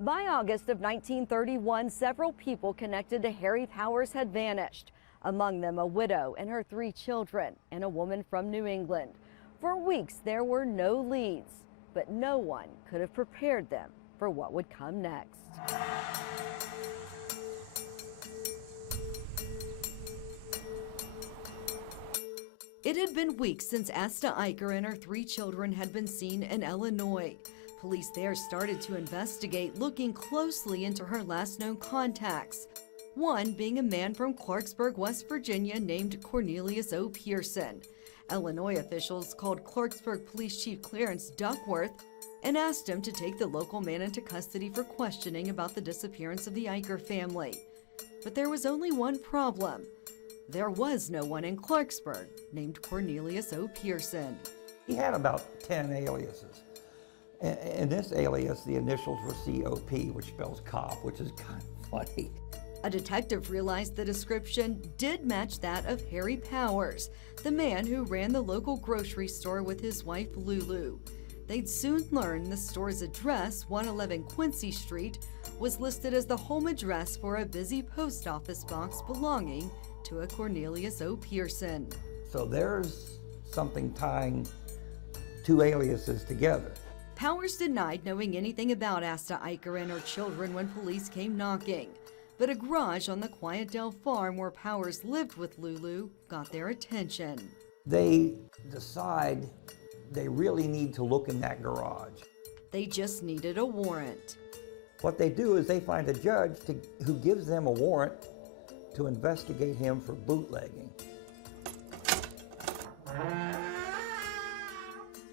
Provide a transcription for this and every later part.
By August of 1931, several people connected to Harry Powers had vanished, among them a widow and her 3 children and a woman from New England. For weeks, there were no leads, but no one could have prepared them for what would come next. It had been weeks since Asta Eicher and her 3 children had been seen in Illinois. Police there started to investigate, looking closely into her last known contacts. One being a man from Clarksburg, West Virginia named Cornelius O. Pearson. Illinois officials called Clarksburg Police Chief Clarence Duckworth and asked him to take the local man into custody for questioning about the disappearance of the Eicher family. But there was only one problem. There was no one in Clarksburg named Cornelius O. Pearson. He had about 10 aliases. In this alias, the initials were COP, which spells cop, which is kind of funny. A detective realized the description did match that of Harry Powers, the man who ran the local grocery store with his wife Lulu. They'd soon learn the store's address, 111 Quincy Street, was listed as the home address for a busy post office box belonging to a Cornelius O. Pearson. So there's something tying 2 aliases together. Powers denied knowing anything about Asta Eicher and her children when police came knocking. But a garage on the Quiet Dell farm where Powers lived with Lulu got their attention. They decide they really need to look in that garage. They just needed a warrant. What they do is they find a judge who gives them a warrant to investigate him for bootlegging.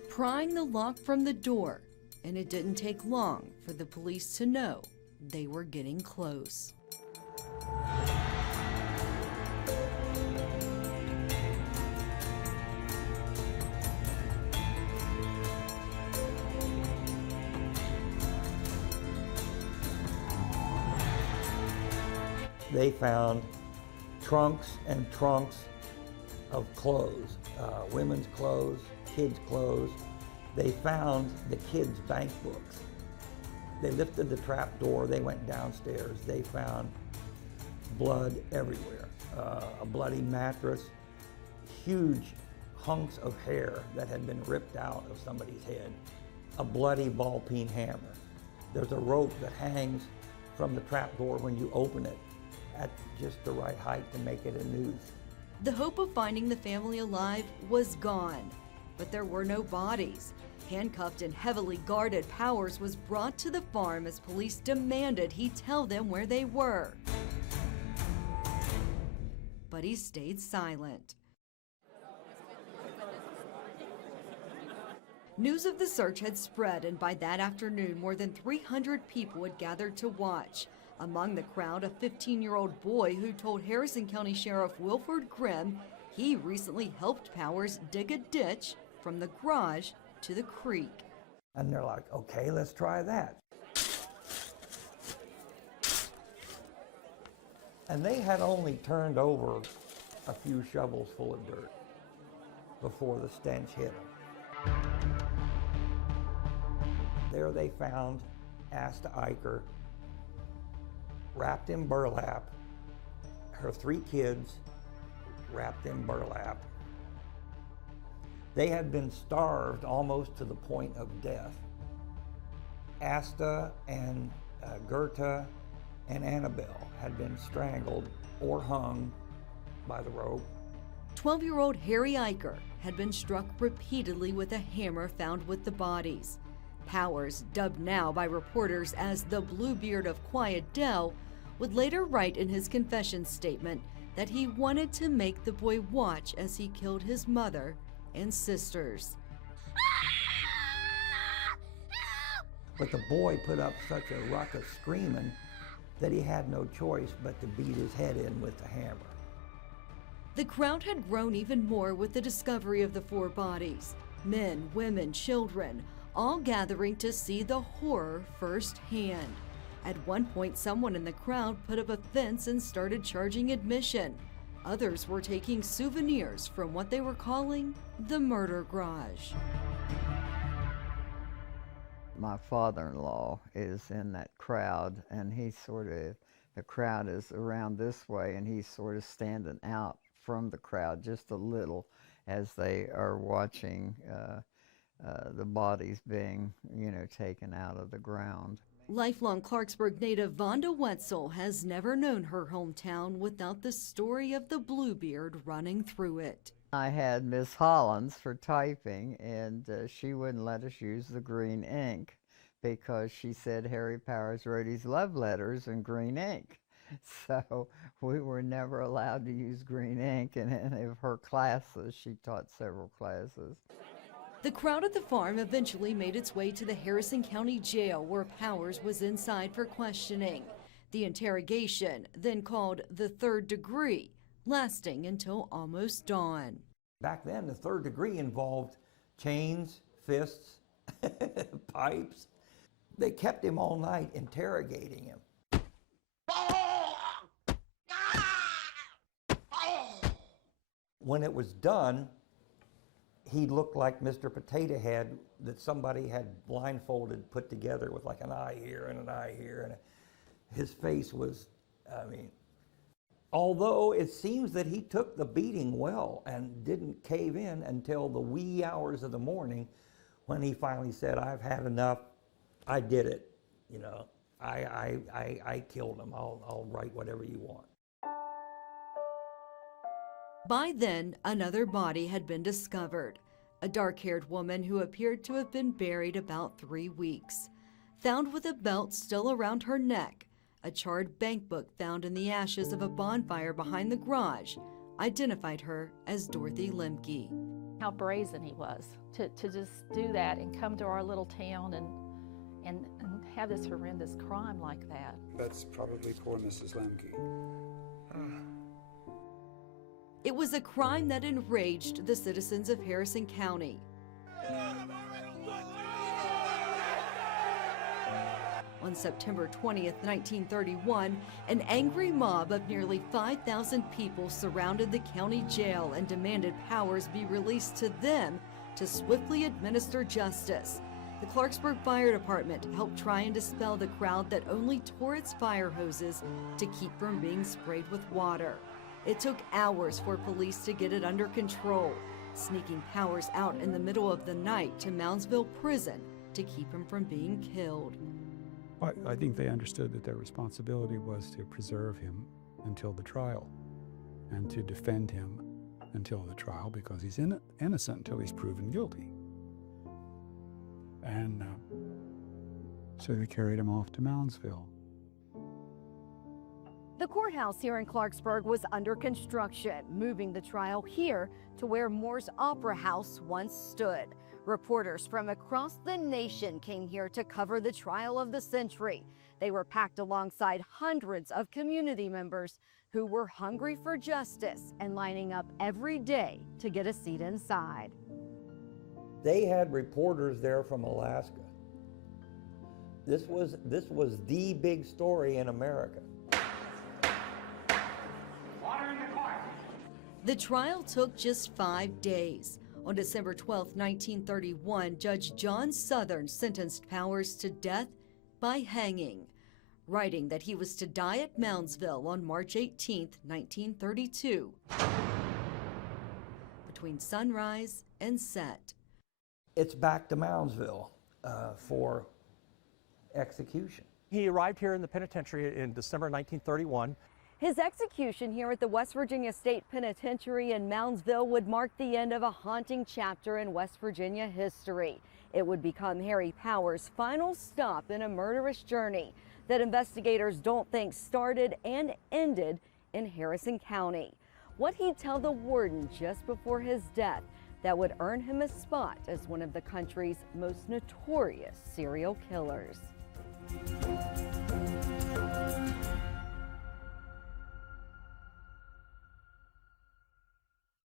Prying the lock from the door, and it didn't take long for the police to know they were getting close. They found trunks and trunks of clothes, women's clothes, kids' clothes. They found the kids' bank books. They lifted the trap door, they went downstairs, they found blood everywhere, a bloody mattress, huge hunks of hair that had been ripped out of somebody's head, a bloody ball-peen hammer. There's a rope that hangs from the trap door when you open it at just the right height to make it a noose. The hope of finding the family alive was gone, but there were no bodies. Handcuffed and heavily guarded, Powers was brought to the farm as police demanded he tell them where they were. But he stayed silent. News of the search had spread, and by that afternoon, more than 300 people had gathered to watch. Among the crowd, a 15-year-old boy who told Harrison County Sheriff Wilford Grimm he recently helped Powers dig a ditch from the garage to the creek. And they're like, okay, let's try that. And they had only turned over a few shovels full of dirt before the stench hit them. There they found Asta Eicher wrapped in burlap, her 3 kids wrapped in burlap. They had been starved almost to the point of death. Asta and Gerta and Annabelle had been strangled or hung by the rope. 12-year-old Harry Eicher had been struck repeatedly with a hammer found with the bodies. Powers, dubbed now by reporters as the Bluebeard of Quiet Dell, would later write in his confession statement that he wanted to make the boy watch as he killed his mother and sisters. But the boy put up such a ruckus screaming that he had no choice but to beat his head in with the hammer. The crowd had grown even more with the discovery of the 4 bodies. Men, women, children, all gathering to see the horror firsthand. At one point, someone in the crowd put up a fence and started charging admission. Others were taking souvenirs from what they were calling the murder garage. My father-in-law is in that crowd, and the crowd is around this way, and he's sort of standing out from the crowd just a little as they are watching the bodies being, taken out of the ground. Lifelong Clarksburg native Vonda Wetzel has never known her hometown without the story of the Bluebeard running through it. I had Miss Hollins for typing, and she wouldn't let us use the green ink because she said Harry Powers wrote his love letters in green ink. So we were never allowed to use green ink in any of her classes. She taught several classes. The crowd at the farm eventually made its way to the Harrison County Jail, where Powers was inside for questioning. The interrogation, then called the 3rd degree, lasting until almost dawn. Back then, the 3rd degree involved chains, fists, pipes. They kept him all night interrogating him. When it was done, he looked like Mr. Potato Head that somebody had blindfolded, put together with like an eye here and an eye here. And his face was, although it seems that he took the beating well and didn't cave in until the wee hours of the morning when he finally said, "I've had enough, I did it, I killed him, I'll write whatever you want." By then, another body had been discovered, a dark-haired woman who appeared to have been buried about 3 weeks. Found with a belt still around her neck, a charred bank book found in the ashes of a bonfire behind the garage identified her as Dorothy Lemke. How brazen he was to just do that and come to our little town and have this horrendous crime like that. That's probably poor Mrs. Lemke. It was a crime that enraged the citizens of Harrison County. On September 20th, 1931, an angry mob of nearly 5,000 people surrounded the county jail and demanded Powers be released to them to swiftly administer justice. The Clarksburg Fire Department helped try and dispel the crowd that only tore its fire hoses to keep from being sprayed with water. It took hours for police to get it under control, sneaking Powers out in the middle of the night to Moundsville Prison to keep him from being killed. I think they understood that their responsibility was to preserve him until the trial and to defend him until the trial, because he's innocent until he's proven guilty. And so they carried him off to Moundsville. The courthouse here in Clarksburg was under construction, moving the trial here to where Moore's Opera House once stood. Reporters from across the nation came here to cover the trial of the century. They were packed alongside hundreds of community members who were hungry for justice and lining up every day to get a seat inside. They had reporters there from Alaska. This was the big story in America. The trial took just 5 days. On December 12, 1931, Judge John Southern sentenced Powers to death by hanging, writing that he was to die at Moundsville on March 18, 1932, between sunrise and set. It's back to Moundsville for execution. He arrived here in the penitentiary in December 1931. His execution here at the West Virginia State Penitentiary in Moundsville would mark the end of a haunting chapter in West Virginia history. It would become Harry Powers' final stop in a murderous journey that investigators don't think started and ended in Harrison County. What he'd tell the warden just before his death that would earn him a spot as one of the country's most notorious serial killers.